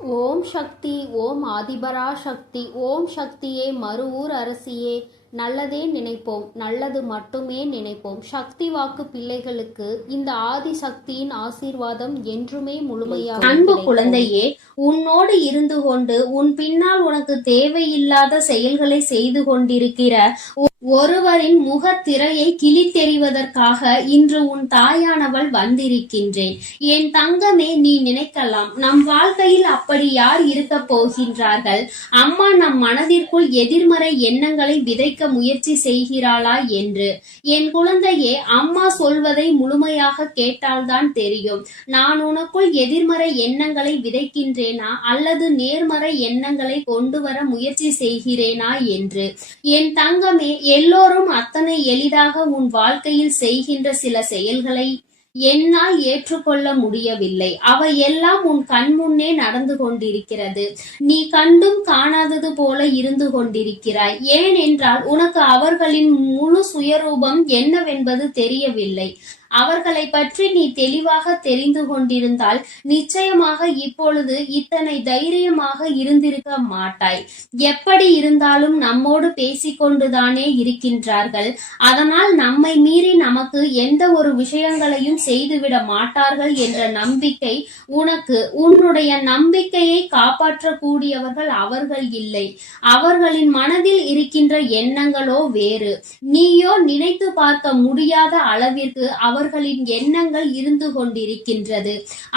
ஓம் சக்தி. ஓம் ஆதிபரா சக்தி. ஓம் சக்தியே, மறுவூர் அரசியே. நல்லதே நினைப்போம், நல்லது மட்டுமே நினைப்போம். சக்தி வாக்கு பிள்ளைகளுக்கு இந்த ஆதி சக்தியின் ஆசீர்வாதம் என்றுமே முழுமையாக. அன்பு குழந்தையே, உன்னோடு இருந்து கொண்டு உன் பின்னால் உனக்கு தேவையில்லாத செயல்களை செய்து கொண்டிருக்கிற ஒருவரின் முகத்திரையை கிழித்தெறிவதற்காக இன்று உன் தாயானவள் வந்திருக்கின்றேன். என் தங்கமே, நீ நினைக்கலாம், நம் வாழ்க்கையில் அப்படி யார் இருக்க போகின்றார்கள்? அம்மா நம் மனதிற்குள் எதிர்மறை எண்ணங்களை விதைக்க முயற்சி செய்கிறாளா என்று. என் குழந்தையே, அம்மா சொல்வதை முழுமையாக கேட்டால்தான் தெரியும். நான் உனக்குள் எதிர்மறை எண்ணங்களை விதைக்கின்றேனா அல்லது நேர்மறை எண்ணங்களை கொண்டு வர முயற்சி செய்கிறேனா என்று. என் தங்கமே, எல்லோரும் அத்தனை எளிதாக உன் வாழ்க்கையில் செய்கின்ற சில செயல்களை என்னால் ஏற்றுக்கொள்ள முடியவில்லை. அவை எல்லாம் உன் கண் முன்னே நடந்து கொண்டிருக்கிறது. நீ கண்டும் காணாதது போல இருந்து கொண்டிருக்கிறாய். ஏனென்றால் உனக்கு அவர்களின் முழு சுயரூபம் என்னவென்பது தெரியவில்லை. அவர்களை பற்றி நீ தெளிவாக தெரிந்து கொண்டிருந்தால் நிச்சயமாக இப்பொழுது இத்தனை தைரியமாக இருந்திருக்க மாட்டாய். எப்படி இருந்தாலும் நம்மோடு பேசிக்கொண்டுதானே இருக்கின்றார்கள். அதனால் நம்மை மீறி நமக்கு எந்த ஒரு விஷயங்களையும் செய்துவிட மாட்டார்கள் என்ற நம்பிக்கை உனக்கு. உன்னுடைய நம்பிக்கையை காப்பாற்றக்கூடியவர்கள் அவர்கள் இல்லை. அவர்களின் மனதில் இருக்கின்ற எண்ணங்களோ வேறு. நீயோ நினைத்து பார்க்க முடியாத அளவிற்கு அவர்களின் எண்ணங்கள் இருந்து கொண்டிருக்கின்றது.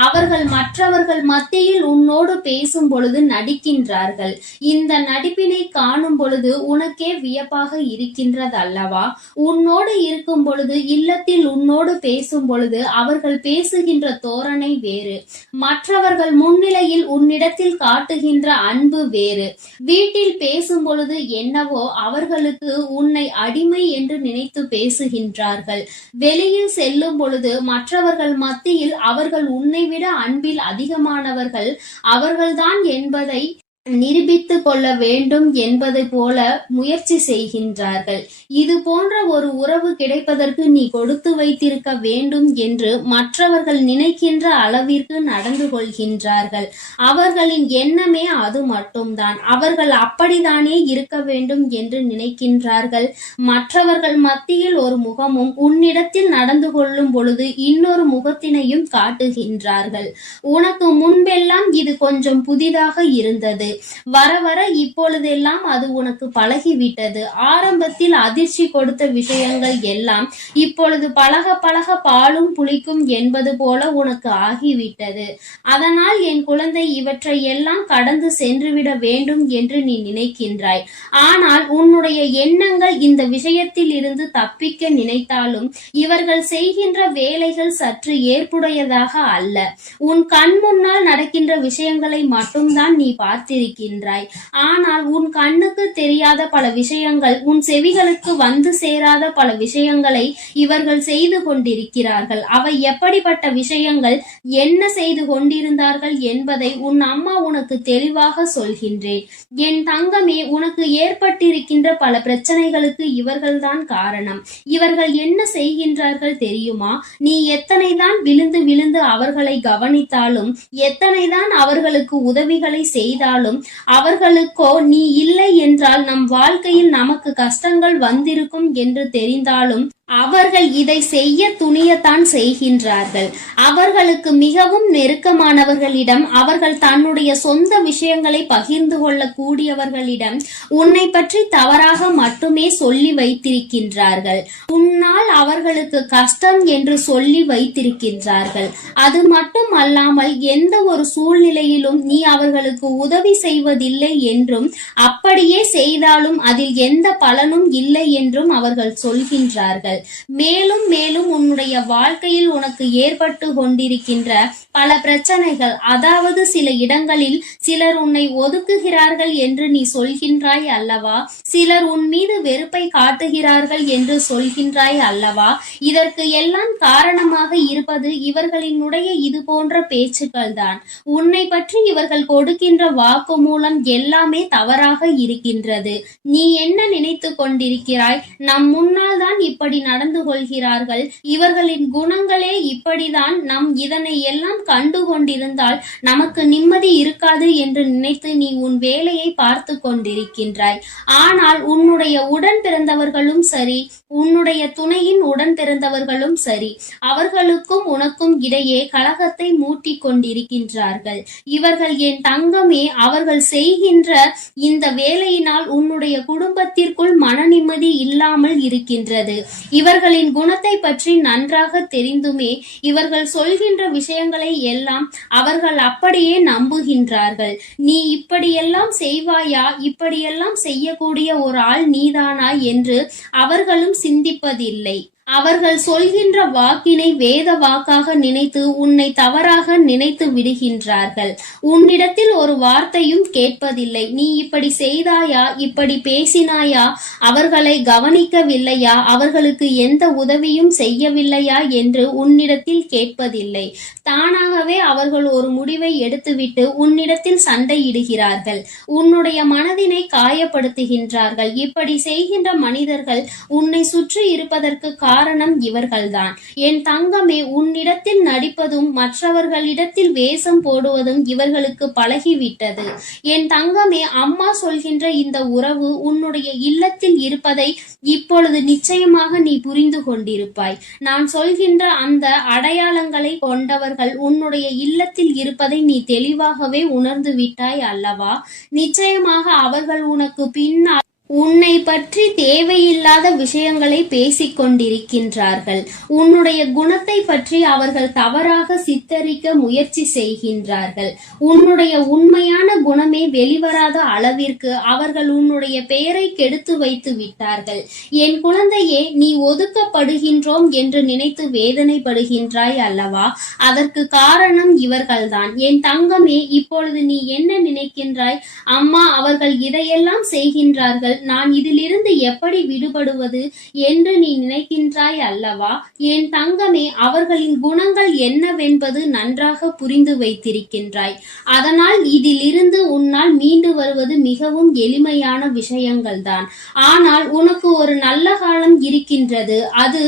அவர்கள் மற்றவர்கள் மத்தியில் உன்னோடு பேசும் பொழுது நடிக்கின்றார்கள். இந்த நடிப்பினை காணும் பொழுது உனக்கே வியப்பாக இருக்கின்றது அல்லவா? உன்னோடு இருக்கும் பொழுது, இல்லத்தில் உன்னோடு பேசும் பொழுது அவர்கள் பேசுகின்ற தோரணை வேறு. மற்றவர்கள் முன்னிலையில் உன்னிடத்தில் காட்டுகின்ற அன்பு வேறு. வீட்டில் பேசும் பொழுது என்னவோ அவர்களுக்கு உன்னை அடிமை என்று நினைத்து பேசுகின்றார்கள். வெளியில் செல்லும் பொழுது மற்றவர்கள் மத்தியில் அவர்கள் உன்னை விட அன்பில் அதிகமானவர்கள் அவர்கள்தான் என்பதை நிரூபித்து கொள்ள வேண்டும் என்பதை போல முயற்சி செய்கின்றார்கள். இது போன்ற ஒரு உறவு கிடைப்பதற்கு நீ கொடுத்து வைத்திருக்க வேண்டும் என்று மற்றவர்கள் நினைக்கின்ற அளவிற்கு நடந்து கொள்கின்றார்கள். அவர்களின் எண்ணமே அது மட்டும்தான். அவர்கள் அப்படித்தானே இருக்க வேண்டும் என்று நினைக்கின்றார்கள். மற்றவர்கள் மத்தியில் ஒரு முகமும் உன்னிடத்தில் நடந்து கொள்ளும் பொழுது இன்னொரு முகத்தினையும் காட்டுகின்றார்கள். உனக்கு முன்பெல்லாம் இது கொஞ்சம் புதிதாக இருந்தது. வர வர இப்பொழுதெல்லாம் அது உனக்கு பழகிவிட்டது. ஆரம்பத்தில் அதிர்ச்சி கொடுத்த விஷயங்கள் எல்லாம் இப்பொழுது பழக பழக பாலும் புளிக்கும் என்பது போல உனக்கு ஆகிவிட்டது. அதனால் என் குழந்தை, இவற்றை எல்லாம் கடந்து சென்றுவிட வேண்டும் என்று நீ நினைக்கின்றாய். ஆனால் உன்னுடைய எண்ணங்கள் இந்த விஷயத்தில் இருந்து தப்பிக்க நினைத்தாலும் இவர்கள் செய்கின்ற வேலைகள் சற்று ஏற்புடையதாக அல்ல. உன் கண் முன்னால் நடக்கின்ற விஷயங்களை மட்டும்தான் நீ பார்த்திருக்கின்றாய். ஆனால் உன் கண்ணுக்கு தெரியாத பல விஷயங்கள், உன் செவிகளுக்கு வந்து சேராத பல விஷயங்களை இவர்கள் செய்து கொண்டிருக்கிறார்கள். அவை எப்படிப்பட்ட விஷயங்கள், என்ன செய்து கொண்டிருந்தார்கள் என்பதை உன் அம்மா உனக்கு தெளிவாக சொல்கின்றேன். என் தங்கமே, உனக்கு ஏற்பட்டிருக்கின்ற பல பிரச்சனைகளுக்கு இவர்கள்தான் காரணம். இவர்கள் என்ன செய்கின்றார்கள் தெரியுமா? நீ எத்தனைதான் விழுந்து விழுந்து அவர்களை கவனித்தாலும், எத்தனைதான் அவர்களுக்கு உதவிகளை செய்தாலும், அவர்களுக்கோ நீ இல்லை என்றால் நம் வாழ்க்கையில் நமக்கு கஷ்டங்கள் வந்திருக்கும் என்று தெரிந்தாலும் அவர்கள் இதை செய்ய துணியத்தான் செய்கின்றார்கள். அவர்களுக்கு மிகவும் நெருக்கமானவர்களிடம், அவர்கள் தன்னுடைய சொந்த விஷயங்களை பகிர்ந்து கொள்ள கூடியவர்களிடம் உன்னை பற்றி தவறாக மட்டுமே சொல்லி வைத்திருக்கின்றார்கள். உன்னால் அவர்களுக்கு கஷ்டம் என்று சொல்லி வைத்திருக்கின்றார்கள். அது மட்டும் அல்லாமல் எந்த ஒரு சூழ்நிலையிலும் நீ அவர்களுக்கு உதவி செய்வதில்லை என்றும், அப்படியே செய்தாலும் அதில் எந்த பலனும் இல்லை என்றும் அவர்கள் சொல்கின்றார்கள். மேலும் மேலும் உன்னுடைய வாழ்க்கையில் உனக்கு ஏற்பட்டு கொண்டிருக்கின்ற பல பிரச்சனைகள், அதாவது சில இடங்களில் சிலர் உன்னை ஒதுக்குகிறார்கள் என்று நீ சொல்கின்றாய் அல்லவா? சிலர் உன் மீது வெறுப்பை காட்டுகிறார்கள் என்று சொல்கின்றாய் அல்லவா? இதற்கு எல்லாம் காரணமாக இருப்பது இவர்களினுடைய இது போன்ற பேச்சுக்கள் தான். உன்னை பற்றி இவர்கள் கொடுக்கின்ற வாக்கு மூலம் எல்லாமே தவறாக இருக்கின்றது. நீ என்ன நினைத்து கொண்டிருக்கிறாய்? நம் முன்னால் தான் இப்படி நடந்து கொள்கிறார்கள், இவர்களின் குணங்களே இப்படிதான், நம் இதனை எல்லாம் கண்டு கொண்டிருந்தால் நமக்கு நிம்மதி இருக்காது என்று நினைத்து நீ உன் வேலையை பார்த்து கொண்டிருக்கின்றாய். ஆனால் உன்னுடைய உடன் பிறந்தவர்களும் சரி, உன்னுடைய துணையின் உடன் பிறந்தவர்களும் சரி, அவர்களுக்கும் உனக்கும் இடையே கலகத்தை மூட்டி கொண்டிருக்கின்றார்கள். இவர்கள் என் தங்கமே, அவர்கள் செய்கின்ற இந்த வேலையினால் உன்னுடைய குடும்பத்திற்குள் மன நிம்மதி இல்லாமல் இருக்கின்றது. இவர்களின் குணத்தை பற்றி நன்றாக தெரிந்துமே இவர்கள் சொல்கின்ற விஷயங்களை எல்லாம் அவர்கள் அப்படியே நம்புகின்றார்கள். நீ இப்படியெல்லாம் செய்வாயா, இப்படியெல்லாம் செய்யக்கூடிய ஒரு ஆள் நீதானா என்று அவர்களும் சிந்திப்பதில்லை. அவர்கள் சொல்கின்ற வாக்கினை வேத வாக்காக நினைத்து உன்னை தவறாக நினைத்து விடுகின்றார்கள். உன்னிடத்தில் ஒரு வார்த்தையும் கேட்பதில்லை. நீ இப்படி செய்தாயா, இப்படி பேசினாயா, அவர்களை கவனிக்கவில்லையா, அவர்களுக்கு எந்த உதவியும் செய்யவில்லையா என்று உன்னிடத்தில் கேட்பதில்லை. தானாகவே அவர்கள் ஒரு முடிவை எடுத்துவிட்டு உன்னிடத்தில் சண்டையிடுகிறார்கள். உன்னுடைய மனதினை காயப்படுத்துகின்றார்கள். இப்படி செய்கின்ற மனிதர்கள் உன்னை சுற்றி இருப்பதற்கு காரணம் இவர்கள்தான். என் தங்கமே, உன்னிடத்தில் நடிப்பதும் மற்றவர்களிடத்தில் வேஷம் போடுவதும் இவர்களுக்கு பழகிவிட்டது. என் தங்கமே, அம்மா சொல்கின்ற இந்த உறவு உன்னுடைய இல்லத்தில் இருப்பதை இப்பொழுது நிச்சயமாக நீ புரிந்து கொண்டிருப்பாய். நான் சொல்கின்ற அந்த அடையாளங்களை கொண்டவர்கள் உன்னுடைய இல்லத்தில் இருப்பதை நீ தெளிவாகவே உணர்ந்து விட்டாய் அல்லவா? நிச்சயமாக அவர்கள் உனக்கு பின்னால் உன்னை பற்றி தேவையில்லாத விஷயங்களை பேசிக் கொண்டிருக்கின்றார்கள். உன்னுடைய குணத்தை பற்றி அவர்கள் தவறாக சித்தரிக்க முயற்சி செய்கின்றார்கள். உன்னுடைய உண்மையான குணமே வெளிவராத அளவிற்கு அவர்கள் உன்னுடைய பெயரை கெடுத்து வைத்து விட்டார்கள். என் குழந்தையே, நீ ஒதுக்கப்படுகின்றோம் என்று நினைத்து வேதனைப்படுகின்றாய் அல்லவா? அதற்கு காரணம் இவர்கள்தான். என் தங்கமே, இப்பொழுது நீ என்ன நினைக்கின்றாய்? அம்மா, அவர்கள் இதையெல்லாம் செய்கின்றார்கள், நான் இதிலிருந்து எப்படி விடுபடுவது என்று நீ நினைக்கின்றாய் அல்லவா? என் தங்கமே, அவர்களின் குணங்கள் என்னவென்பது நன்றாக புரிந்து வைத்திருக்கின்றாய். அதனால் இதிலிருந்து உன்னால் மீண்டு வருவது மிகவும் எளிமையான விஷயங்கள் தான். ஆனால் உனக்கு ஒரு நல்ல காலம் இருக்கின்றது. அது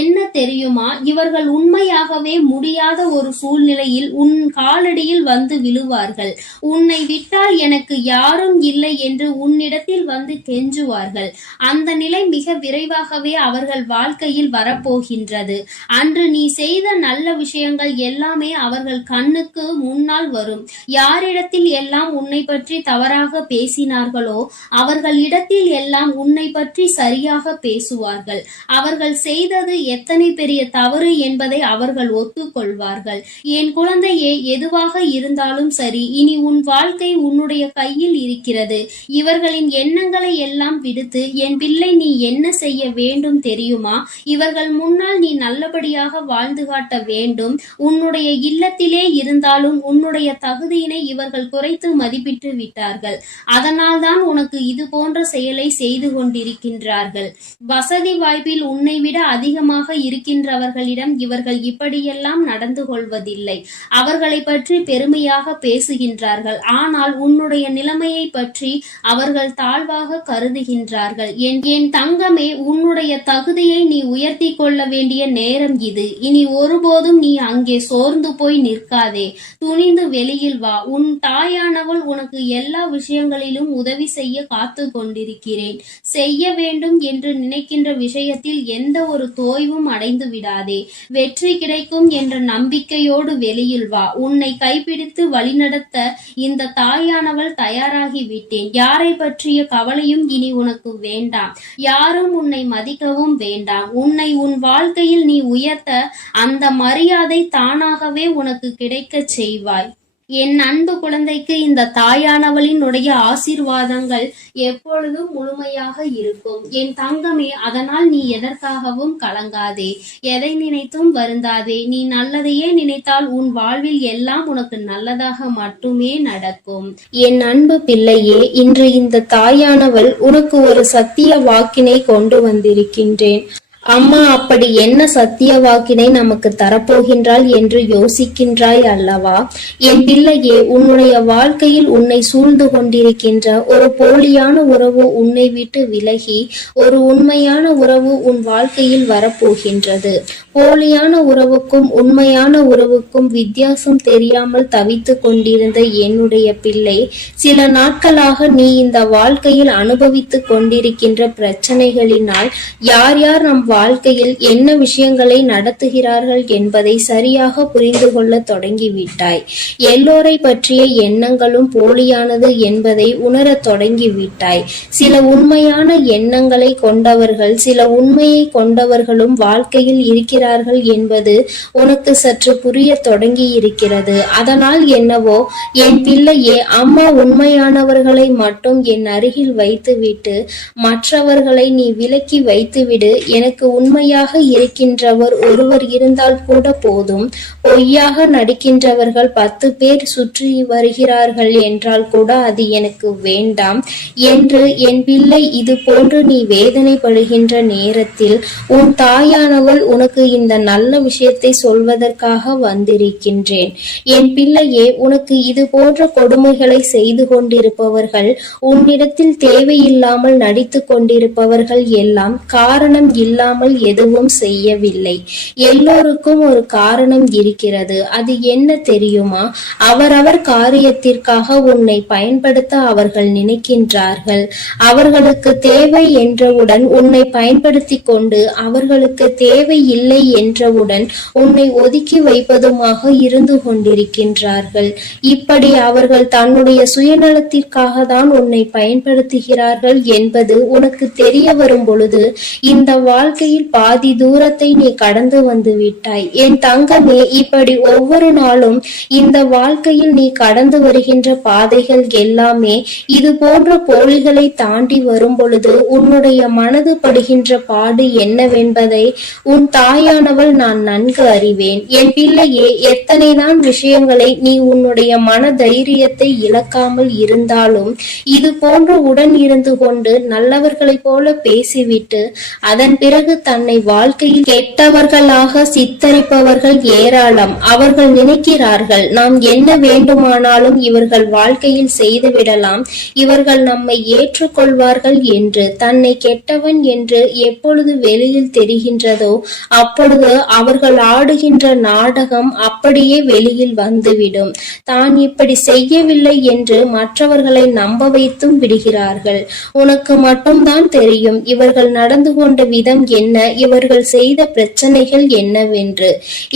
என்ன தெரியுமா? இவர்கள் உண்மையாகவே முடியாத ஒரு சூழ்நிலையில் உன் காலடியில் வந்து விழுவார்கள். உன்னை விட்டால் எனக்கு யாரும் இல்லை என்று உன்னிடத்தில் வந்து கெஞ்சுவார்கள். அந்த நிலை மிக விரைவாகவே அவர்கள் வாழ்க்கையில் வரப்போகின்றது. அன்று நீ செய்த நல்ல விஷயங்கள் எல்லாமே அவர்கள் கண்ணுக்கு முன்னால் வரும். யாரிடத்தில் எல்லாம் உன்னை பற்றி தவறாக பேசினார்களோ அவர்களிடத்தில் எல்லாம் உன்னை பற்றி சரியாக பேசுவார்கள். அவர்கள் செய்தது எத்தனை பெரிய தவறு என்பதை அவர்கள் ஒத்துக்கொள்வார்கள். என் குழந்தையே, எதுவாக இருந்தாலும் சரி, இனி உன் வாழ்க்கை உன்னுடைய கையில் இருக்கிறது. இவர்களின் எண்ணங்களை எல்லாம் விடுத்து, என் பிள்ளை, நீ என்ன செய்ய வேண்டும் தெரியுமா? இவர்கள் முன்னால் நீ நல்லபடியாக வாழ்ந்து காட்ட வேண்டும். உன்னுடைய இல்லத்திலே இருந்தாலும் உன்னுடைய தகுதியினை இவர்கள் குறைத்து மதிப்பிட்டு விட்டார்கள். அதனால் தான் உனக்கு இது போன்ற செயலை செய்து கொண்டிருக்கின்றார்கள். வசதி வாய்ப்பில் உன்னை விட அதிகமாக இருக்கின்றவர்களிடம் இவர்கள் இப்படியெல்லாம் நடந்து கொள்வதில்லை. அவர்களை பற்றி பெருமையாக பேசுகின்றார்கள். ஆனால் உன்னுடைய நிலைமையை பற்றி அவர்கள் தாழ்வாக கருதுகின்றார்கள். என் தங்கமே, உன்னுடைய தகுதியை நீ உயர்த்தி கொள்ள வேண்டிய நேரம் இது. இனி ஒருபோதும் நீ அங்கே சோர்ந்து போய் நிற்காதே. துணிந்து வெளியில் வா. உன் தாயானவள் உனக்கு எல்லா விஷயங்களிலும் உதவி செய்ய காத்து கொண்டிருக்கிறேன். செய்ய வேண்டும் என்று நினைக்கின்ற விஷயத்தில் எந்த ஒரு தோய்வும் அடைந்து விடாதே. வெற்றி கிடைக்கும் என்ற நம்பிக்கையோடு வெளியில் வா. உன்னை கைப்பிடித்து வழிநடத்த இந்த தாயானவள் தயாராகி விட்டேன். யாரை பற்றிய கவலையும் இனி உனக்கு வேண்டாம். யாரும் உன்னை மதிக்கவும் வேண்டாம். உன்னை உன் வாழ்க்கையில் நீ உயர்த்த அந்த மரியாதை தானாகவே உனக்கு கிடைக்கச் செய்வாய். என் அன்பு குழந்தைக்கு இந்த தாயானவளினுடைய ஆசீர்வாதங்கள் எப்பொழுதும் முழுமையாக இருக்கும். என் தங்கமே, அதனால் நீ எதற்காகவும் கலங்காதே. எதை நினைத்தும் வருந்தாதே. நீ நல்லதையே நினைத்தால் உன் வாழ்வில் எல்லாம் உனக்கு நல்லதாக மட்டுமே நடக்கும். என் அன்பு பிள்ளையே, இன்று இந்த தாயானவள் உனக்கு ஒரு சத்திய வாக்கினை கொண்டு வந்திருக்கின்றேன். அம்மா அப்படி என்ன சத்திய வாக்கினை நமக்கு தரப்போகின்றாள் என்று யோசிக்கின்றாய் அல்லவா? என் பிள்ளையே, உன்னுடைய வாழ்க்கையில் உன்னை சூழ்ந்து கொண்டிருக்கின்ற ஒரு போலியான உறவு உன்னை விட்டு விலகி ஒரு உண்மையான உறவு உன் வாழ்க்கையில் வரப்போகின்றது. போலியான உறவுக்கும் உண்மையான உறவுக்கும் வித்தியாசம் தெரியாமல் தவித்து கொண்டிருந்த என்னுடைய பிள்ளை, சில நாட்களாக நீ இந்த வாழ்க்கையில் அனுபவித்து கொண்டிருக்கின்ற பிரச்சனைகளினால் யார் யார் நம் வாழ்க்கையில் என்ன விஷயங்களை நடத்துகிறார்கள் என்பதை சரியாக புரிந்து கொள்ள தொடங்கிவிட்டாய். எல்லோரை பற்றிய எண்ணங்களும் போலியானது என்பதை உணரத் தொடங்கிவிட்டாய். சில உண்மையான எண்ணங்களை கொண்டவர்கள், சில உண்மையை கொண்டவர்களும் வாழ்க்கையில் இருக்கிறார்கள் என்பது உனக்கு சற்று புரிய தொடங்கி இருக்கிறது. அதனால் என்னவோ, என் பிள்ளையே, அம்மா உண்மையானவர்களை மட்டும் என் அருகில் வைத்துவிட்டு மற்றவர்களை நீ விலக்கி வைத்துவிடு. எனக்கு உண்மையாக இருக்கின்றவர் ஒருவர் இருந்தால் கூட போதும். பொய்யாக நடிக்கின்றவர்கள் 10 பேர் சுற்றி வருகிறார்கள் என்றால் கூட அது எனக்கு வேண்டாம் என்று என் பிள்ளை, இது போன்று நீ வேதனைப்படுகின்ற நேரத்தில் உன் தாயானவள் உனக்கு இந்த நல்ல விஷயத்தை சொல்வதற்காக வந்திருக்கின்றேன். என் பிள்ளையே, உனக்கு இது போன்ற கொடுமைகளை செய்து கொண்டிருப்பவர்கள், உன்னிடத்தில் தேவையில்லாமல் நடித்து கொண்டிருப்பவர்கள் எல்லாம் காரணம் இல்லாமல் எதுவும் செய்யவில்லை. எல்லோருக்கும் ஒரு காரணம் இருக்கிறது. அது என்ன தெரியுமா? அவரவர் காரியத்திற்காக உன்னை பயன்படுத்த அவர்கள் நினைக்கின்றார்கள். அவர்களுக்கு தேவை என்றவுடன் உன்னை பயன்படுத்தி கொண்டு, அவர்களுக்கு தேவை இல்லை என்றவுடன் உன்னை ஒதுக்கி வைப்பதுமாக இருந்து கொண்டிருக்கின்றார்கள். இப்படி அவர்கள் தன்னுடைய சுயநலத்திற்காக தான் உன்னை பயன்படுத்துகிறார்கள் என்பது உனக்கு தெரிய வரும் பொழுது இந்த வாழ்க்கையில் பாதி தூரத்தை நீ கடந்து வந்து விட்டாய். என் தங்கமே, இப்படி ஒவ்வொரு நாளும் இந்த வாழ்க்கையில் நீ கடந்து வருகின்ற பாதைகள் எல்லாமே இது போன்ற போலிகளை தாண்டி வரும் பொழுது உன்னுடைய மனது படுகின்ற பாடு என்னவென்பதை உன் தாயானவள் நான் நன்கு அறிவேன். என் பிள்ளையே, எத்தனைதான் விஷயங்களை நீ உன்னுடைய மன தைரியத்தை இழக்காமல் இருந்தாலும் இது போன்று உடன் இருந்து கொண்டு நல்லவர்களைப் போல பேசிவிட்டு அதன் பிறகு தன்னை வாழ்க்கையில் கெட்டவர்களாக சித்தரிப்பவர்கள் ஏராளம். அவர்கள் நினைக்கிறார்கள், நாம் என்ன வேண்டுமானாலும் இவர்கள் வாழ்க்கையில் செய்துவிடலாம், இவர்கள் நம்மை ஏற்றுக்கொள்வார்கள் என்று. தன்னை கெட்டவன் என்று எப்பொழுது வெளியில் தெரிகின்றதோ அப்பொழுது அவர்கள் ஆடுகின்ற நாடகம் அப்படியே வெளியில் வந்துவிடும். தான் இப்படி செய்யவில்லை என்று மற்றவர்களை நம்ப வைத்தும் விடுகிறார்கள். உனக்கு மட்டும்தான் தெரியும் இவர்கள் நடந்து கொண்ட விதம் என்ன, இவர்கள் செய்த பிரச்சனைகள் என்னவென்று.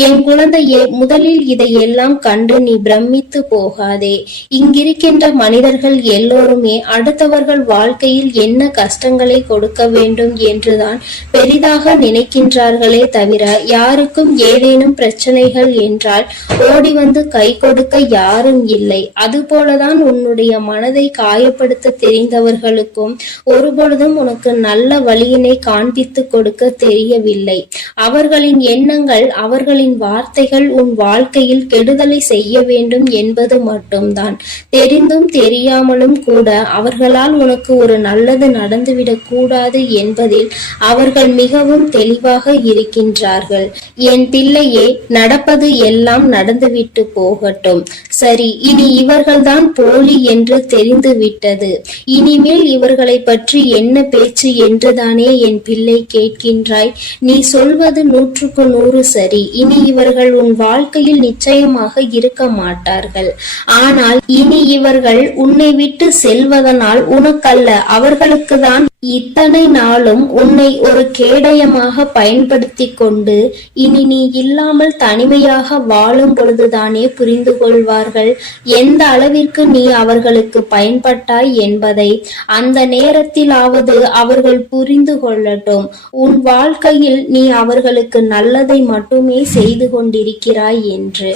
என் குழந்தையே, முதலில் இதையெல்லாம் கண்டு நீ பிரமித்து போகாதே. இங்கிருக்கின்ற மனிதர்கள் எல்லோருமே அடுத்தவர்கள் வாழ்க்கையில் என்ன கஷ்டங்களை கொடுக்க வேண்டும் என்றுதான் பெரிதாக நினைக்கின்றார்களே தவிர, யாருக்கும் ஏதேனும் பிரச்சனைகள் என்றால் ஓடி வந்து கை கொடுக்க யாரும் இல்லை. அதுபோலதான் உன்னுடைய மனதை காயப்படுத்த தெரிந்தவர்களுக்கும் ஒருபொழுதும் உனக்கு நல்ல வழியினை காண்பித்து கொடுக்க தெரியவில்லை. அவர்களின் எண்ணங்கள், அவர்களின் வார்த்தைகள் உன் வாழ்க்கையில் கெடுதலை செய்ய வேண்டும் என்பது மட்டும்தான். தெரிந்தும் தெரியாமலும் கூட அவர்களால் உனக்கு ஒரு நல்லது நடந்துவிடக் கூடாது என்பதில் அவர்கள் மிகவும் தெளிவாக இருக்கின்றார்கள். என் பிள்ளையே, நடப்பது எல்லாம் நடந்துவிட்டு போகட்டும். சரி, இனி இவர்கள்தான் போலி என்று தெரிந்து விட்டது. இனிமேல் இவர்களை பற்றி என்ன பேச்சு என்றுதானே என் பிள்ளை கேட்கின்றாய்? நீ சொல்வது 100க்கு 100 சரி. இனி இவர்கள் உன் வாழ்க்கையில் நிச்சயமாக இருக்க மாட்டார்கள். ஆனால் இனி இவர்கள் உன்னை விட்டு செல்வதனால் உனக்கல்ல, அவர்களுக்கு தான் இத்தனை நாளும் உன்னை ஒரு கேடயமாக பயன்படுத்தி கொண்டு இனி நீ இல்லாமல் தனிமையாக வாழும் பொழுதுதானே புரிந்து கொள்வார்கள் எந்த அளவிற்கு நீ அவர்களுக்கு பயன்பட்டாய் என்பதை. அந்த நேரத்திலாவது அவர்கள் புரிந்து கொள்ளட்டும். உன் வாழ்க்கையில் நீ அவர்களுக்கு நல்லதை மட்டுமே செய்து கொண்டிருக்கிறாய் என்று.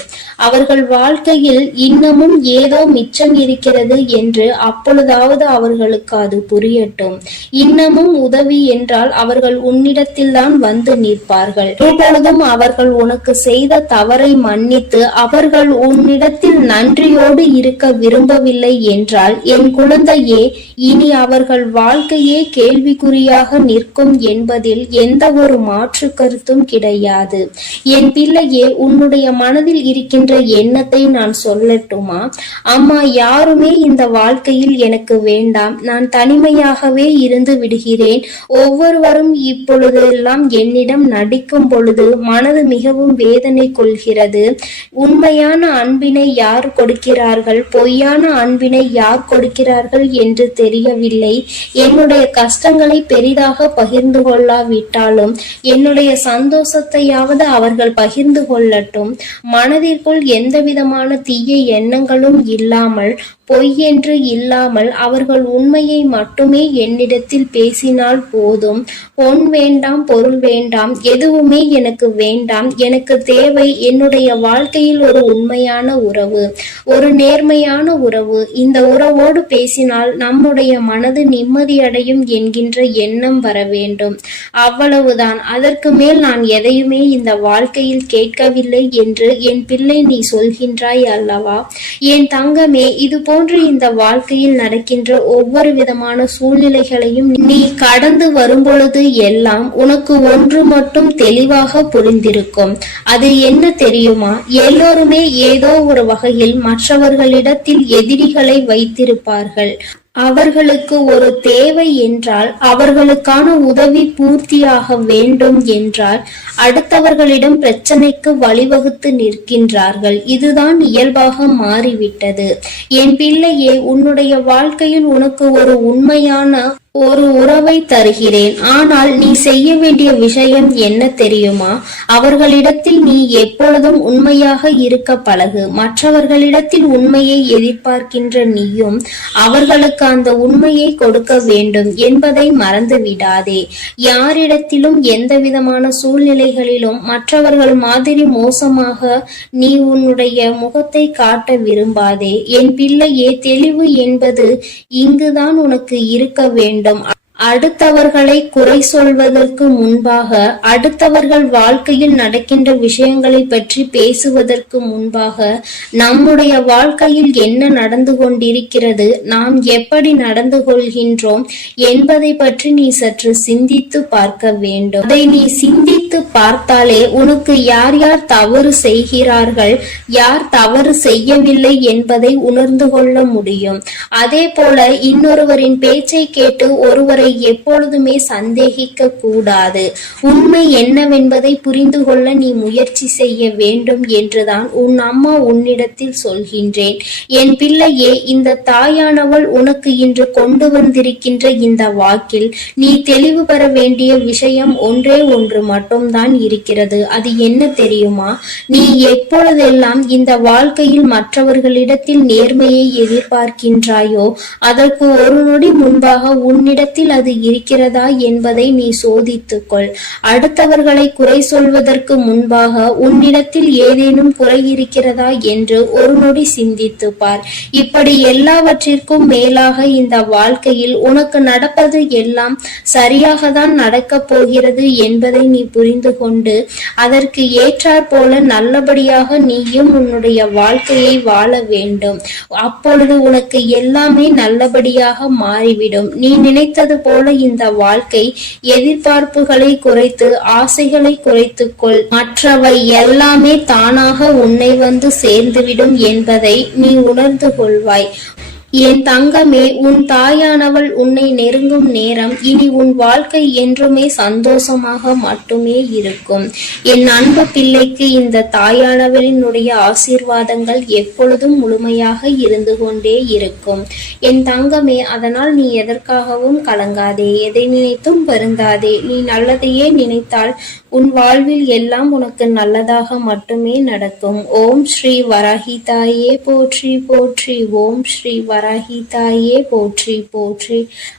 அவர்கள் வாழ்க்கையில் இன்னமும் ஏதோ மிச்சம் இருக்கிறது என்று அப்பொழுதாவது அவர்களுக்கு அது புரியட்டும். இன்னமும் உதவி என்றால் அவர்கள் உன்னிடத்தில் தான் வந்து நிற்பார்கள். எப்பொழுதும் அவர்கள் உனக்கு செய்த தவறை மன்னித்து அவர்கள் உன்னிடத்தில் நன்றியோடு இருக்க விரும்பவில்லை என்றால் என் குழந்தையே, இனி அவர்கள் வாழ்க்கையே கேள்விக்குறியாக நிற்கும் என்பதில் என்பதில் எந்த ஒரு மாற்று கருத்தும் கிடையாது. என் பிள்ளையே, உன்னுடைய மனதில் இருக்கின்ற எண்ணத்தை நான் சொல்லட்டுமா? அம்மா, யாருமே இந்த வாழ்க்கையில் எனக்கு வேண்டாம், நான் தனிமையாகவே இருந்து விடுகிறேன். ஒவ்வொருவரும் இப்பொழுதெல்லாம் என்னிடம் நடிக்கும் பொழுது மனது மிகவும் வேதனை கொள்கிறது. உண்மையான அன்பினை யார் கொடுக்கிறார்கள், பொய்யான அன்பினை யார் கொடுக்கிறார்கள் என்று தெரியவில்லை. என்னுடைய கஷ்டங்களை பெரிதாக பகிர்ந்து கொள்ளாவிட்டாலும் என்னுடைய சந்தோஷத்தையாவது அவர்கள் பகிர்ந்து கொள்ளட்டும். மனதிற்குள் எந்தவிதமான தீய எண்ணங்களும் இல்லாமல், பொய் என்று இல்லாமல் அவர்கள் உண்மையை மட்டுமே என்னிடத்தில் பேசினால் போதும். பொன் வேண்டாம், பொருள் வேண்டாம், எதுவுமே எனக்கு வேண்டாம். எனக்கு தேவை என்னுடைய வாழ்க்கையில் ஒரு உண்மையான உறவு, ஒரு நேர்மையான உறவு. இந்த உறவோடு பேசினால் நம்முடைய மனது நிம்மதியடையும் என்கின்ற எண்ணம் வர வேண்டும். அவ்வளவுதான். அதற்கு மேல் நான் எதையுமே இந்த வாழ்க்கையில் கேட்கவில்லை என்று என் பிள்ளை நீ சொல்கின்றாய் அல்லவா? என் தங்கமே, இது போன்று இந்த வாழ்க்கையில் நடக்கின்ற ஒவ்வொரு விதமான சூழ்நிலைகளையும் நீ கடந்து வரும்பொழுது எல்லாம் உனக்கு ஒன்று மட்டும் தெளிவாக புரிந்திருக்கும். அது என்ன தெரியுமா? எல்லோருமே ஏதோ ஒரு வகையில் மற்றவர்களிடத்தில் எதிரிகளை வைத்திருப்பார்கள். அவர்களுக்கு ஒரு தேவை என்றால், அவர்களுக்கான உதவி பூர்த்தியாக வேண்டும் என்றால் அடுத்தவர்களிடம் பிரச்சனைக்கு வழிவகுத்து நிற்கின்றார்கள். இதுதான் இயல்பாக மாறிவிட்டது. என் பிள்ளையே, உன்னுடைய வாழ்க்கையில் உனக்கு ஒரு உண்மையான ஒரு உறவை தருகிறேன். ஆனால் நீ செய்ய வேண்டிய விஷயம் என்ன தெரியுமா? அவர்களிடத்தில் நீ எப்பொழுதும் உண்மையாக இருக்க பழகு. மற்றவர்களிடத்தில் உண்மையை எதிர்பார்க்கின்ற நீயும் அவர்களுக்கு அந்த உண்மையை கொடுக்க வேண்டும் என்பதை மறந்து விடாதே. யாரிடத்திலும் எந்த விதமான சூழ்நிலைகளிலும் மற்றவர்கள் மாதிரி மோசமாக நீ உன்னுடைய முகத்தை காட்ட விரும்பாதே. என் பிள்ளையே, தெளிவு என்பது இங்குதான் உனக்கு இருக்க வேண்டும். அடுத்தவர்களை குறை சொல்வதற்கு முன்பாக, அடுத்தவர்கள் வாழ்க்கையில் நடக்கின்ற விஷயங்களை பற்றி பேசுவதற்கு முன்பாக, நம்முடைய வாழ்க்கையில் என்ன நடந்து கொண்டிருக்கிறது, நாம் எப்படி நடந்து கொள்கின்றோம் என்பதை பற்றி நீ சற்று சிந்தித்து பார்க்க வேண்டும். அதை நீ சிந்தித்து பார்த்தாலே உனக்கு யார் யார் தவறு செய்கிறார்கள், யார் தவறு செய்யவில்லை என்பதை உணர்ந்து கொள்ள முடியும். அதே போல இன்னொருவரின் பேச்சை கேட்டு ஒருவரை எப்பொழுதுமே சந்தேகிக்க கூடாது. உண்மை என்னவென்பதை புரிந்து கொள்ள நீ முயற்சி செய்ய வேண்டும் என்றுதான் உன் அம்மா உன்னிடத்தில் சொல்கின்றேன். என் பிள்ளையே, இந்த தாயானவள் உனக்கு இன்று கொண்டு வந்திருக்கின்ற இந்த வாக்கில் நீ தெளிவு பெற வேண்டிய விஷயம் ஒன்றே ஒன்று மட்டும்தான் இருக்கிறது. அது என்ன தெரியுமா? நீ எப்பொழுதெல்லாம் இந்த வாழ்க்கையில் மற்றவர்களிடத்தில் நேர்மையை எதிர்பார்க்கின்றாயோ அதற்கு ஒரு நொடி முன்பாக உன்னிடத்தில் அது இருக்கிறதா என்பதை நீ சோதித்துக்கொள். அடுத்தவர்களை குறை சொல்வதற்கு முன்பாக உன்னிடத்தில் ஏதேனும் குறை இருக்கிறதா என்று ஒரு நொடி சிந்தித்து பார். இப்படி எல்லாவற்றிற்கும் மேலாக இந்த வாழ்க்கையில் உனக்கு நடப்பது எல்லாம் சரியாக தான் நடக்கப் போகிறது என்பதை நீ புரிந்து கொண்டு அதற்கு ஏற்றாற் போல நல்லபடியாக நீயும் உன்னுடைய வாழ்க்கையை வாழ வேண்டும். அப்பொழுது உனக்கு எல்லாமே நல்லபடியாக மாறிவிடும். நீ நினைத்தது போல இந்த வாழ்க்கை எதிர்பார்ப்புகளை குறைத்து, ஆசைகளை குறைத்துக்கொள். மற்றவை எல்லாமே தானாக உன்னை வந்து சேர்ந்துவிடும் என்பதை நீ உணர்ந்து கொள்வாய். என் தங்கமே, உன் தாயானவள் உன்னை நெருங்கும் நேரம் இனி உன் வாழ்க்கை என்றுமே சந்தோஷமாக மட்டுமே இருக்கும். என் அன்பு பிள்ளைக்கு இந்த தாயானவளினுடைய ஆசீர்வாதங்கள் எப்பொழுதும் முழுமையாக இருந்து கொண்டே இருக்கும். என் தங்கமே, அதனால் நீ எதற்காகவும் கலங்காதே, எதை நினைத்தும் வருந்தாதே. நீ நல்லதையே நினைத்தால் உன் வாழ்வில் எல்லாம் உனக்கு நல்லதாக மட்டுமே நடக்கும். ஓம் ஸ்ரீ வராகி தாயே போற்றி போற்றி. ஓம் ஸ்ரீ வராகி தாயே போற்றி போற்றி.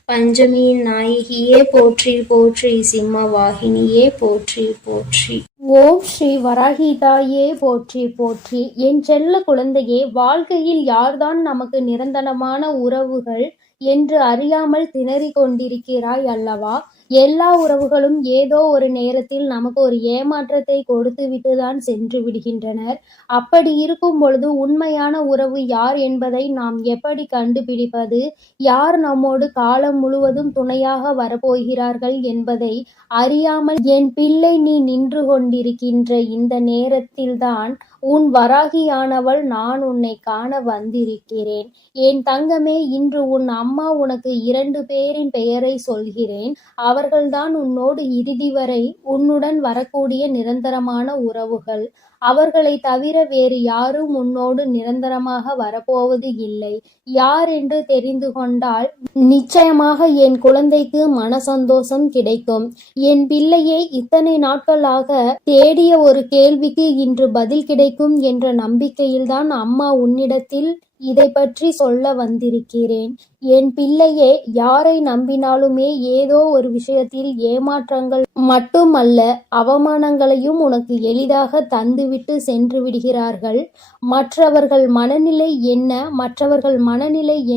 பஞ்சமியின் நாயகியே போற்றி போற்றி. சிம்ம வாகினியே போற்றி போற்றி. ஓம் ஸ்ரீ வராகி தாயே போற்றி போற்றி. என் செல்ல குழந்தையே, வாழ்க்கையில் யார்தான் நமக்கு நிரந்தரமான உறவுகள் என்று அறியாமல் திணறிக் கொண்டிருக்கிறாய் அல்லவா? எல்லா உறவுகளும் ஏதோ ஒரு நேரத்தில் நமக்கு ஒரு ஏமாற்றத்தை கொடுத்து விட்டுதான் சென்று விடுகின்றனர். அப்படி இருக்கும் பொழுது உண்மையான உறவு யார் என்பதை நாம் எப்படி கண்டுபிடிப்பது? யார் நம்மோடு காலம் முழுவதும் துணையாக வரப்போகிறார்கள் என்பதை அறியாமல் என் பிள்ளை நீ நின்று கொண்டிருக்கின்ற இந்த நேரத்தில்தான் உன் வராகியானவள் நான் உன்னை காண வந்திருக்கிறேன். என் தங்கமே, இன்று உன் அம்மா உனக்கு 2 பேரின் பெயரை சொல்கிறேன். அவர்கள்தான் உன்னோடு இறுதி வரை உன்னுடன் வரக்கூடிய நிரந்தரமான உறவுகள். அவர்களை தவிர வேறு யாரும் உன்னோடு நிரந்தரமாக வரப்போவது இல்லை. யார் என்று தெரிந்து கொண்டால் நிச்சயமாக என் குழந்தைக்கு மன சந்தோஷம் கிடைக்கும். என் பிள்ளையே, இத்தனை நாட்களாக தேடிய ஒரு கேள்விக்கு இன்று பதில் கிடைக்கும் என்ற நம்பிக்கையில்தான் அம்மா உன்னிடத்தில் இதை பற்றி சொல்ல வந்திருக்கிறேன். என் பிள்ளையே, யாரை நம்பினாலுமே ஏதோ ஒரு விஷயத்தில் ஏமாற்றங்கள் மட்டுமல்ல, அவமானங்களையும் உனக்கு எளிதாக தந்துவிட்டு சென்று விடுகிறார்கள். மற்றவர்கள் மனநிலை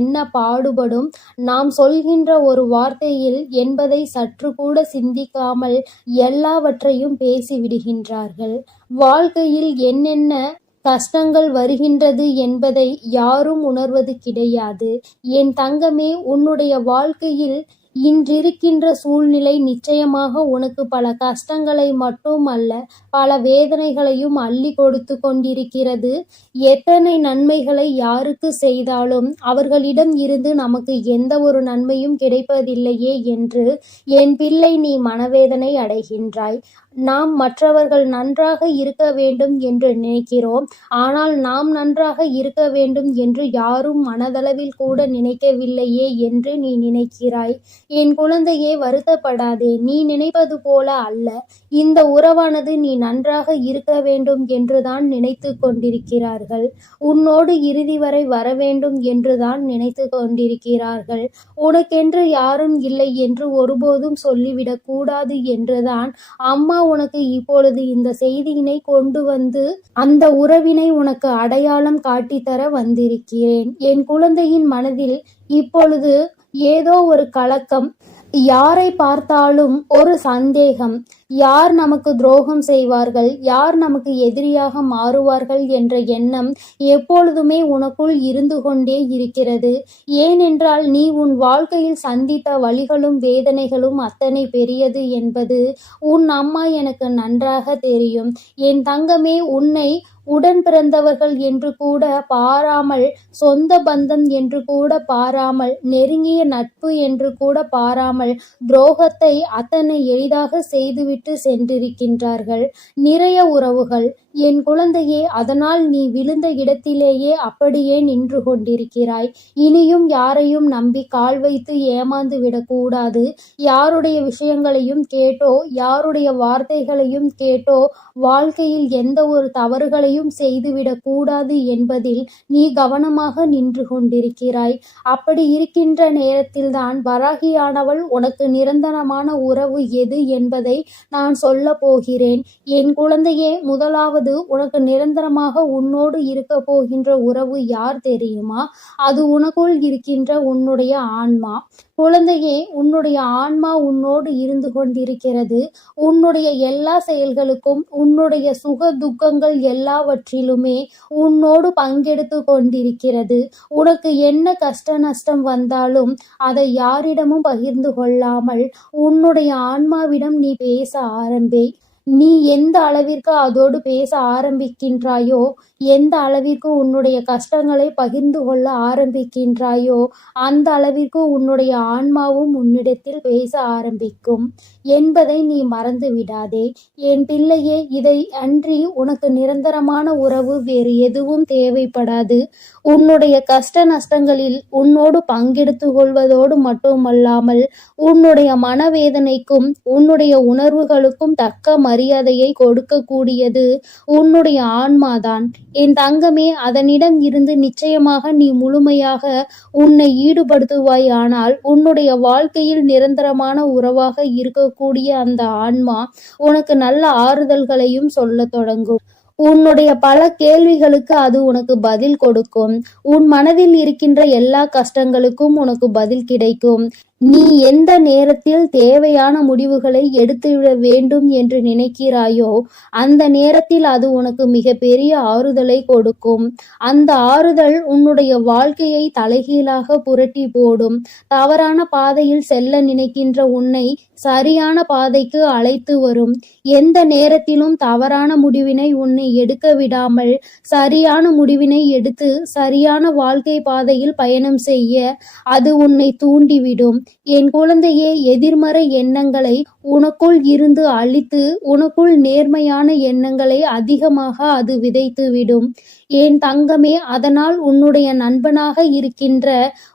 என்ன பாடுபடும் நாம் சொல்கின்ற ஒரு வார்த்தையில் என்பதை சற்று கூட சிந்திக்காமல் எல்லாவற்றையும் பேசிவிடுகின்றார்கள். வாழ்க்கையில் என்னென்ன கஷ்டங்கள் வருகின்றது என்பதை யாரும் உணர்வது கிடையாது. என் தங்கமே, உன்னுடைய வாழ்க்கையில் இன்றிருக்கின்ற சூழ்நிலை நிச்சயமாக உனக்கு பல கஷ்டங்களை மட்டுமல்ல, பல வேதனைகளையும் அள்ளி கொடுத்து கொண்டிருக்கிறது. எத்தனை நன்மைகளை யாருக்கு செய்தாலும் அவர்களிடம் இருந்து நமக்கு எந்த ஒரு நன்மையும் கிடைப்பதில்லையே என்று என் பிள்ளை நீ மனவேதனை அடைகின்றாய். நாம் மற்றவர்கள் நன்றாக இருக்க வேண்டும் என்று நினைக்கிறோம். ஆனால் நாம் நன்றாக இருக்க வேண்டும் என்று யாரும் மனதளவில் கூட நினைக்கவில்லையே என்று நீ நினைக்கிறாய். என் குழந்தையே, வருத்தப்படாதே. நீ நினைப்பது போல அல்ல. இந்த உறவானது நீ நன்றாக இருக்க வேண்டும் என்றுதான் நினைத்து கொண்டிருக்கிறார்கள். உன்னோடு இறுதி வரை வர வேண்டும் என்றுதான் நினைத்து கொண்டிருக்கிறார்கள். உனக்கென்று யாரும் இல்லை என்று ஒருபோதும் சொல்லிவிடக் கூடாது என்றுதான் அம்மா உனக்கு இப்பொழுது இந்த செய்தியினை கொண்டு வந்து அந்த உறவினை உனக்கு அடையாளம் காட்டித்தர வந்திருக்கிறேன். என் குழந்தையின் மனதில் இப்பொழுது ஏதோ ஒரு கலக்கம், யாரை பார்த்தாலும் ஒரு சந்தேகம். யார் நமக்கு துரோகம் செய்வார்கள், யார் நமக்கு எதிரியாக மாறுவார்கள் என்ற எண்ணம் எப்பொழுதுமே உனக்குள் இருந்து கொண்டே இருக்கிறது. ஏனென்றால் நீ உன் வாழ்க்கையில் சந்தித்த வலிகளும் வேதனைகளும் அத்தனை பெரியது என்பது உன் அம்மா எனக்கு நன்றாக தெரியும். என் தங்கமே, உன்னை உடன் பிறந்தவர்கள் என்று கூட பாராமல், சொந்த பந்தம் என்று கூட பாராமல், நெருங்கிய நட்பு என்று கூட பாராமல் துரோகத்தை அத்தனை எளிதாக செய்துவிட்டு சென்றிருக்கின்றார்கள் நிறைய உறவுகள். என் குழந்தையே, அதனால் நீ விழுந்த இடத்திலேயே அப்படியே நின்று கொண்டிருக்கிறாய். இனியும் யாரையும் நம்பி கால் வைத்து ஏமாந்து விடக்கூடாது. யாருடைய விஷயங்களையும் கேட்டோ, யாருடைய வார்த்தைகளையும் கேட்டோ வாழ்க்கையில் எந்த ஒரு தவறுகளையும் செய்துவிடக் கூடாது என்பதில் நீ கவனமாக நின்று கொண்டிருக்கிறாய். அப்படி இருக்கின்ற நேரத்தில்தான் வராகியானவள் உனக்கு நிரந்தரமான உறவு எது என்பதை நான் சொல்ல போகிறேன். என் குழந்தையே, முதலாவது உனக்கு நிரந்தரமாக உன்னோடு இருக்க போகின்ற உறவு யார் தெரியுமா? அது உனக்குள் இருக்கின்ற உன்னுடைய ஆன்மா. குழந்தையே, உன்னுடைய ஆன்மா உன்னோடு இருந்து கொண்டிருக்கிறது. உன்னுடைய எல்லா செயல்களுக்கும், உன்னுடைய சுக துக்கங்கள் எல்லாவற்றிலுமே உன்னோடு பங்கெடுத்து கொண்டிருக்கிறது. உனக்கு என்ன கஷ்ட நஷ்டம் வந்தாலும் அதை யாரிடமும் பகிர்ந்து கொள்ளாமல் உன்னுடைய ஆன்மாவிடம் நீ பேச ஆரம்பி. நீ எந்த அளவிற்கு அதோடு பேச ஆரம்பிக்கின்றாயோ, எந்த அளவிற்கு உன்னுடைய கஷ்டங்களை பகிர்ந்து கொள்ள ஆரம்பிக்கின்றாயோ, அந்த அளவிற்கு உன்னுடைய ஆன்மாவும் உன்னிடத்தில் பேச ஆரம்பிக்கும் என்பதை நீ மறந்து விடாதே. என் பிள்ளையே, இதை அன்றி உனக்கு நிரந்தரமான உறவு வேறு எதுவும் தேவைப்படாது. உன்னுடைய கஷ்ட நஷ்டங்களில் உன்னோடு பங்கெடுத்து கொள்வதோடு மட்டுமல்லாமல் உன்னுடைய மனவேதனைக்கும் உன்னுடைய உணர்வுகளுக்கும் தக்க மரியாதையை கொடுக்கக்கூடியது உன்னுடைய ஆன்மாதான். என் தங்கமே, அதனிடம் இருந்து நிச்சயமாக நீ முழுமையாக உன்னை ஈடுபடுத்துவாய். ஆனால் உன்னுடைய வாழ்க்கையில் நிரந்தரமான உறவாக இருக்கக்கூடிய அந்த ஆன்மா உனக்கு நல்ல ஆறுதல்களையும் சொல்ல தொடங்கும். உன்னுடைய பல கேள்விகளுக்கு அது உனக்கு பதில் கொடுக்கும். உன் மனதில் இருக்கின்ற எல்லா கஷ்டங்களுக்கும் உனக்கு பதில் கிடைக்கும். நீ எந்த நேரத்தில் தேவையான முடிவுகளை எடுத்துவிட வேண்டும் என்று நினைக்கிறாயோ அந்த நேரத்தில் அது உனக்கு மிகப்பெரிய ஆறுதலை கொடுக்கும். அந்த ஆறுதல் உன்னுடைய வாழ்க்கையை தலைகீழாக புரட்டி போடும். தவறான பாதையில் செல்ல நினைக்கின்ற உன்னை சரியான பாதைக்கு அழைத்து வரும். எந்த நேரத்திலும் தவறான முடிவினை உன்னை எடுக்க விடாமல் சரியான முடிவினை எடுத்து சரியான வாழ்க்கை பாதையில் பயணம் செய்ய அது உன்னை தூண்டிவிடும். என் குழந்தையே, எதிர்மறை எண்ணங்களை உனக்குள் இருந்து அழித்து உனக்குள் நேர்மையான எண்ணங்களை அதிகமாக அது விதைத்துவிடும். என் தங்கமே, அதனால் உன்னுடைய நண்பனாக இருக்கின்ற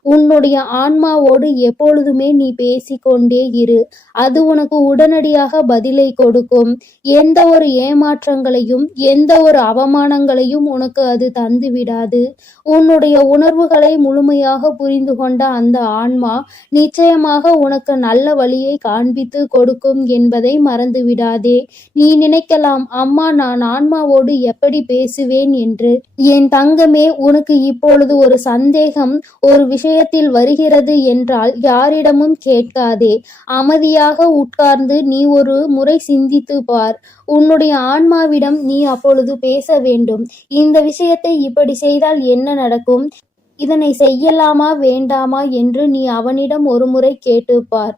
உன்னுடைய ஆன்மாவோடு எப்பொழுதுமே நீ பேசிக்கொண்டே இரு. அது உனக்கு உடனடியாக பதிலை கொடுக்கும். எந்த ஒரு ஏமாற்றங்களையும் எந்த ஒரு அவமானங்களையும் உனக்கு அது தந்து விடாது. உன்னுடைய உணர்வுகளை முழுமையாக புரிந்து கொண்ட அந்த ஆன்மா நிச்சயமாக உனக்கு நல்ல வழியை காண்பித்து கொடுக்கும் என்பதை மறந்து விடாதே. நீ நினைக்கலாம், அம்மா நான் ஆன்மாவோடு எப்படி பேசுவேன் என்று. என் தங்கமே, உனக்கு இப்பொழுது ஒரு சந்தேகம் ஒரு விஷயத்தில் வருகிறது என்றால் யாரிடமும் கேட்காதே. அமைதியாக உட்கார்ந்து நீ ஒரு முறை சிந்தித்து பார். உன்னுடைய ஆன்மாவிடம் நீ அப்பொழுது பேச வேண்டும். இந்த விஷயத்தை இப்படி செய்தால் என்ன நடக்கும், இதனை செய்யலாமா வேண்டாமா என்று நீ அவனிடம் ஒரு முறை கேட்டுப்பார்.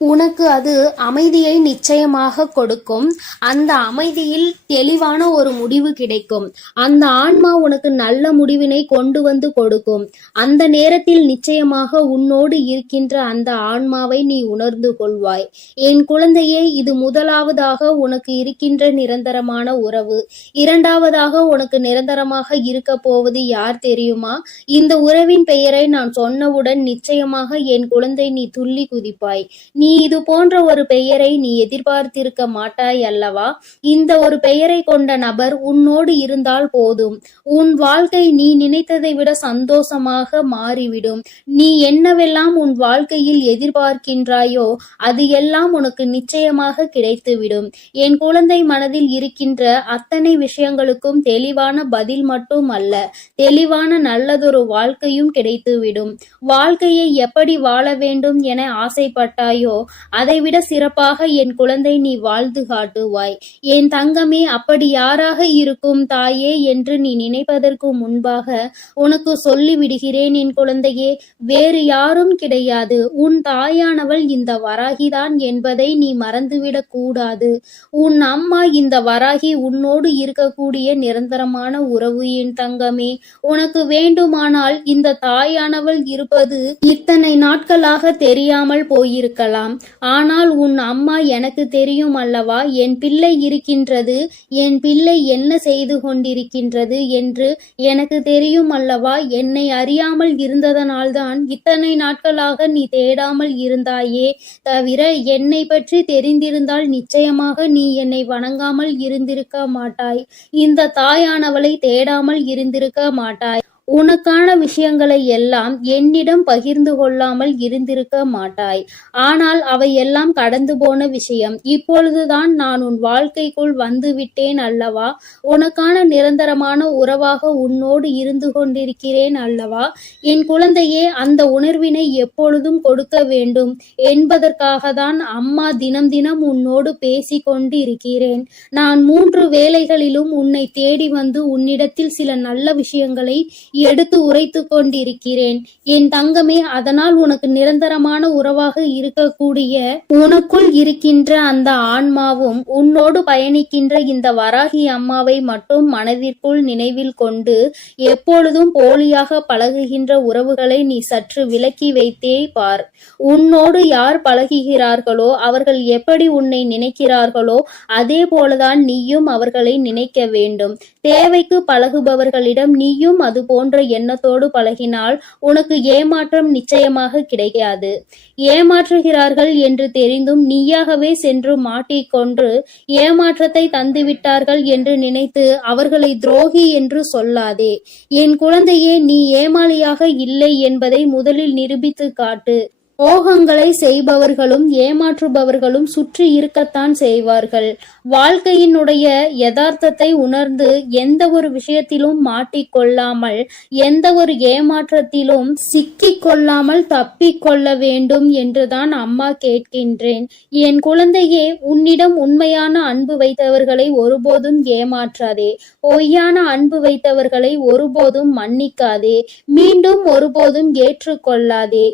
உனக்கு அது அமைதியை நிச்சயமாக கொடுக்கும். அந்த அமைதியில் தெளிவான ஒரு முடிவு கிடைக்கும். அந்த ஆன்மா உனக்கு நல்ல முடிவினை கொண்டு வந்து கொடுக்கும். அந்த நேரத்தில் நிச்சயமாக உன்னோடு இருக்கின்ற அந்த ஆன்மாவை நீ உணர்ந்து கொள்வாய். என் குழந்தையே, இது முதலாவதாக உனக்கு இருக்கின்ற நிரந்தரமான உறவு. இரண்டாவதாக உனக்கு நிரந்தரமாக இருக்க போவது யார் தெரியுமா? இந்த உறவின் பெயரை நான் சொன்னவுடன் நிச்சயமாக என் குழந்தை நீ துள்ளி குதிப்பாய். நீ இது போன்ற ஒரு பெயரை நீ எதிர்பார்த்திருக்க மாட்டாய் அல்லவா? இந்த ஒரு பெயரை கொண்ட நபர் உன்னோடு இருந்தால் போதும், உன் வாழ்க்கை நீ நினைத்ததை விட சந்தோஷமாக மாறிவிடும். நீ என்னவெல்லாம் உன் வாழ்க்கையில் எதிர்பார்க்கின்றாயோ அது எல்லாம் உனக்கு நிச்சயமாக கிடைத்துவிடும். என் குழந்தை மனதில் இருக்கின்ற அத்தனை விஷயங்களுக்கும் தெளிவான பதில் மட்டும் அல்ல, தெளிவான நல்லதொரு வாழ்க்கையும் கிடைத்துவிடும். வாழ்க்கையை எப்படி வாழ வேண்டும் என ஆசைப்பட்டாயோ அதைவிட சிறப்பாக என் குழந்தை நீ வாழ்ந்து காட்டுவாய். என் தங்கமே, அப்படி யாராக இருக்கும் தாயே என்று நீ நினைப்பதற்கு முன்பாக உனக்கு சொல்லி விடுகிறேன் என் குழந்தையே, வேறு யாரும் கிடையாது. உன் தாயானவள் இந்த வராகிதான் என்பதை நீ மறந்துவிடக் கூடாது. உன் அம்மா இந்த வராகி உன்னோடு இருக்கக்கூடிய நிரந்தரமான உறவு என் தங்கமே. உனக்கு வேண்டுமானால் இந்த தாயானவள் இருப்பது இத்தனை நாட்களாக தெரியாமல் போயிருக்கலாம். ஆனால் உன் அம்மா எனக்கு தெரியும் அல்லவா, என் பிள்ளை இருக்கின்றது, என் பிள்ளை என்ன செய்து கொண்டிருக்கின்றது என்று எனக்கு தெரியும் அல்லவா. என்னை அறியாமல் இருந்ததனால்தான் இத்தனை நாட்களாக நீ தேடாமல் இருந்தாயே தவிர என்னை பற்றி தெரிந்திருந்தால் நிச்சயமாக நீ என்னை வணங்காமல் இருந்திருக்க மாட்டாய். இந்த தாயானவளை தேடாமல் இருந்திருக்க மாட்டாய். உனக்கான விஷயங்களை எல்லாம் என்னிடம் பகிர்ந்து கொள்ளாமல் இருந்திருக்க மாட்டாய். ஆனால் அவை எல்லாம் கடந்து போன விஷயம். இப்பொழுதுதான் நான் உன் வாழ்க்கைக்குள் வந்து விட்டேன் அல்லவா. உனக்கான நிரந்தரமான உறவாக உன்னோடு இருந்து கொண்டிருக்கிறேன் அல்லவா. என் குழந்தையே, அந்த உணர்வினை எப்பொழுதும் கொடுக்க வேண்டும் என்பதற்காக தான் அம்மா தினம் தினம் உன்னோடு பேசி கொண்டு இருக்கிறேன். நான் 3 வேளைகளிலும் உன்னை தேடி வந்து உன்னிடத்தில் சில நல்ல விஷயங்களை எடுத்து உரைத்து கொண்டிருக்கிறேன் என் தங்கமே. அதனால் உனக்கு நிரந்தரமான உறவாக இருக்கக்கூடிய உனக்குள் இருக்கின்ற அந்த ஆன்மாவும் உன்னோடு பயணிக்கின்ற இந்த வராகி அம்மாவை மட்டும் மனதிற்குள் நினைவில் கொண்டு எப்பொழுதும் போலியாக பழகுகின்ற உறவுகளை நீ சற்று விலக்கி வைத்தே பார். உன்னோடு யார் பழகுகிறார்களோ அவர்கள் எப்படி உன்னை நினைக்கிறார்களோ அதே போலதான் நீயும் அவர்களை நினைக்க வேண்டும். தேவைக்கு பழகுபவர்களிடம் நீயும் அது போன்ற எண்ணத்தோடு பழகினால் உனக்கு ஏமாற்றம் நிச்சயமாக கிடைக்காது. ஏமாற்றுகிறார்கள் என்று தெரிந்தும் நீயாகவே சென்று மாட்டிக்கொண்டு ஏமாற்றத்தை தந்துவிட்டார்கள் என்று நினைத்து அவர்களை துரோகி என்று சொல்லாதே. என் குழந்தையே, நீ ஏமாளியாக இல்லை என்பதை முதலில் நிரூபித்து காட்டு. துரோகங்களை செய்பவர்களும் ஏமாற்றுபவர்களும் சுற்றி இருக்கத்தான் செய்வார்கள். வாழ்க்கையினுடைய யதார்த்தத்தை உணர்ந்து எந்த ஒரு விஷயத்திலும் மாட்டிக்கொள்ளாமல், எந்த ஒரு ஏமாற்றத்திலும் சிக்கிக் கொள்ளாமல் தப்பிக்கொள்ள வேண்டும் என்றுதான் அம்மா கேட்கின்றேன். என் குழந்தையே, உன்னிடம் உண்மையான அன்பு வைத்தவர்களை ஒருபோதும் ஏமாற்றாதே. பொய்யான அன்பு வைத்தவர்களை ஒருபோதும் மன்னிக்காதே. மீண்டும் ஒருபோதும் ஏற்றுக்கொள்ளாதே.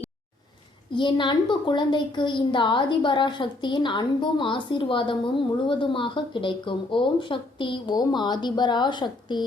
என் அன்பு குழந்தைக்கு இந்த ஆதிபராசக்தியின் அன்பும் ஆசீர்வாதமும் முழுவதுமாக கிடைக்கும். ஓம் சக்தி. ஓம் ஆதிபராசக்தி.